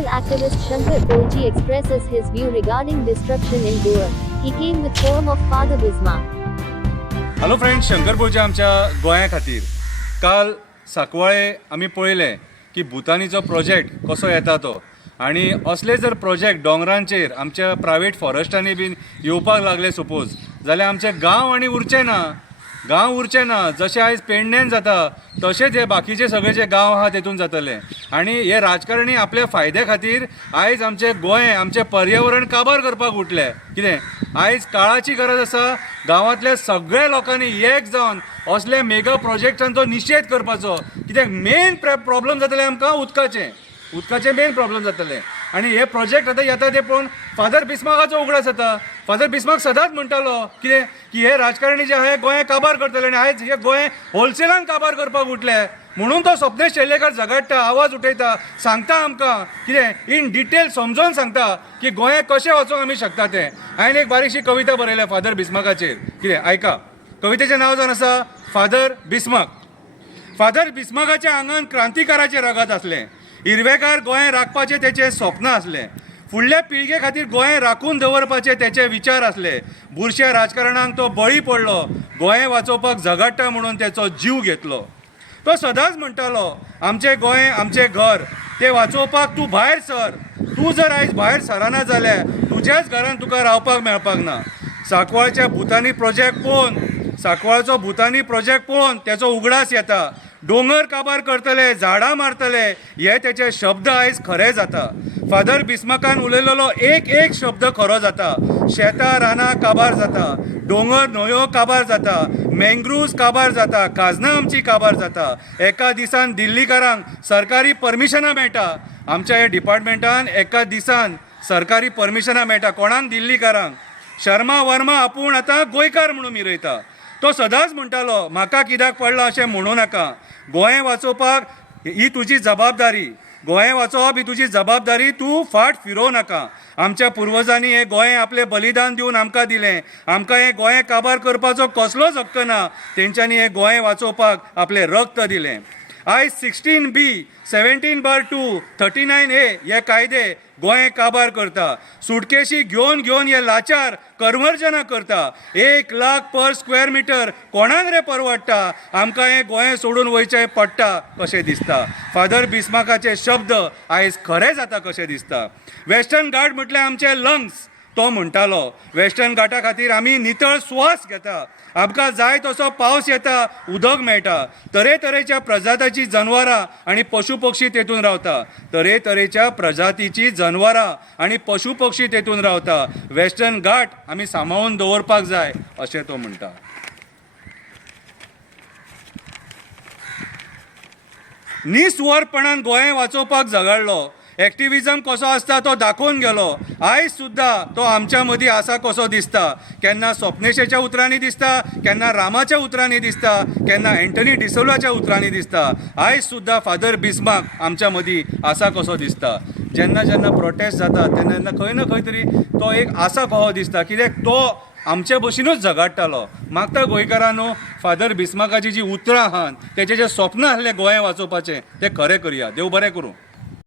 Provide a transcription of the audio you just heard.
environmental activist Shankar Polji expresses his view regarding destruction in Goa. He came with poem of Father Bismarck. Hello friends, Shankar पोळचे आमच्या गोंया खातीर काल साकवाळे आमी पळयलें की भुतानीचो प्रोजेक्ट कसो येता तो, आनी असले जर प्रोजेक्ट डोंगरांचेर आमच्या प्रायवेट फॉरेस्टांनी बीन येवपाक लागले सपोज, जाल्यार आमचे गांव आनी उरचे ना. जशें आयज पेडणेन जाता तशेंच हे बाकीचे सगळे जे गांव आहा तेतून जातले. आनी हे राजकारणी आपल्या फायद्या खातीर आयज आमचे गोंय, आमचे पर्यावरण काबार करपाक उठले. कितें आयज काळाची गरज आसा, गांवांतल्या सगळ्या लोकांनी एक जावन असले मेगा प्रोजेक्टांचो निशेध करपाचो. कित्याक मेन प्रॉब्लम जातले आमकां उदकाचे मेन प्रॉब्लम जातले. आनी हे प्रोजेक्ट आतां येता ते पळोवन फादर बिस्मार्काचो उगडास जाता. फादर बिस्मार्क सदांच म्हणटालो कितें की हे राजकारणी जे आहा गोंय काबार करतले, आनी आयज हे गोंय होलसेलान काबार करपाक उठले. म्हणून तो स्वप्नेश शेल्लेकर झगडटा, आवाज उठयता, सांगता आमकां कितें इन डिटेल समजोवन सांगता की गोंय कशें वचोंक आमी शकता तें. हांवें एक बारीकशी कविता बरयल्या फादर बिस्मार्काचेर. कितें आयका, कवितेचें नांव जावन आसा फादर बिस्मार्क. फादर बिस्मार्काच्या आंगान क्रांतिकाराचें रगत आसलें. हिरवेगार गोंय राखपाचें तेचें स्वप्न आसलें. फुडल्या पिळगे खातीर गोंय राखून दवरपाचे तेचे विचार आसले. बुरश्या राजकारणांक तो बळी पडलो. गोंय वाचोवपाक झगडटा म्हणून तेचो जीव घेतलो. तो सदांच म्हणटालो आमचें गोंय आमचें घर, तें वाचोवपाक तूं भायर सर. तूं जर आयज भायर सरना जाल्यार तुज्याच घरान तुका रावपाक मेळपाक ना. सांकवाळच्या भुतानी प्रोजेक्ट पळोवन तेचो उगडास येता. डोंगर काबार करतले, झाडां मारतले, हे तेचे शब्द आयज खरे जाता. फादर बिस्मार्कान उलयलेलो एक शब्द खरो जाता. शेतां रानां काबार जाता, दोंगर न्हंयो काबार जाता, मँग्रुव्ज काबार जाता, खाजनां आमची काबार जाता. एका दिसान दिल्लीकारांक सरकारी परमिशनां मेळटा. आमच्या ह्या डिपार्टमेंटान एका दिसान सरकारी परमिशनां मेळटा. कोणाक? दिल्लीकारांक. शर्मा वर्मा आपूण आतां गोंयकार म्हणून मिरयता. तो सदांच म्हणटालो म्हाका कित्याक पडला अशें म्हणूं नाका. गोंय वाचोवपाक ही तुजी जबाबदारी. गोंय वाचोवप ही तुजी जबाबदारी. तूं फाट फिरोव नाका. आमच्या पुर्वजांनी हें गोंय आपलें बलिदान दिवन आमकां दिलें. आमकां हें गोंय काबार करपाचो कसलोच हक्क ना. तेंच्यांनी हें गोंय वाचोवपाक आपलें रक्त दिलें. आयज 16B, 17/2, 39A हे कायदे गोंय काबार करता. सुटकेशी घेवन हे लाचार कन्वर्जनां करता. 1 लाख पर स्क्वेअर मिटर कोणाक रे परवडटा? आमकां हें गोंय सोडून वयचें पडटा कशें दिसता. फादर बिस्मार्काचे शब्द आयज खरे जाता कशें दिसता. वेस्टर्न घाट म्हटल्यार आमचे लंग्स. तो म्हणटालो वेस्टर्न घाटा खातीर आमी नितळ स्वास घेता. आमकां जाय तसो पावस येता, उदक मेळटा. तरेतरेच्या प्रजातीची जनवरां आनी पशु पक्षी तेतून रावता. तरेतरेच्या प्रजातीची जनवरां आनी पशु पक्षी तेतून रावता. वेस्टर्न घाट आमी सांबाळून दवरपाक जाय अशें तो म्हणटा. निस्वार्थपणान गोंय वाचोवपाक झगडलो. एक्टिविजम कसो आसता तो दाखोवन गेलो. आयज सुद्दां तो आमच्या मदीं आसा कसो दिसता. केन्ना स्वप्नेशेच्या उतरांनी दिसता, केन्ना रामाच्या उतरांनी दिसता, केन्ना एंटनी डिसोलाच्या उतरांनी दिसता. आयज सुद्दां फादर बिस्मार्क आमच्या मदीं आसा कसो दिसता. जेन्ना प्रोटेस्ट जाता तेन्ना खंय ना खंय तरी तो एक आसा कहो दिसता. कित्याक तो आमचे भशेनूच झगडटालो. मागता गोंयकारांनो, फादर बिस्मार्काची जी उतरां आहात, तेचे जे स्वप्न आसलें गोंय वाचोवपाचें, तें खरें करया. देव बरें करूं.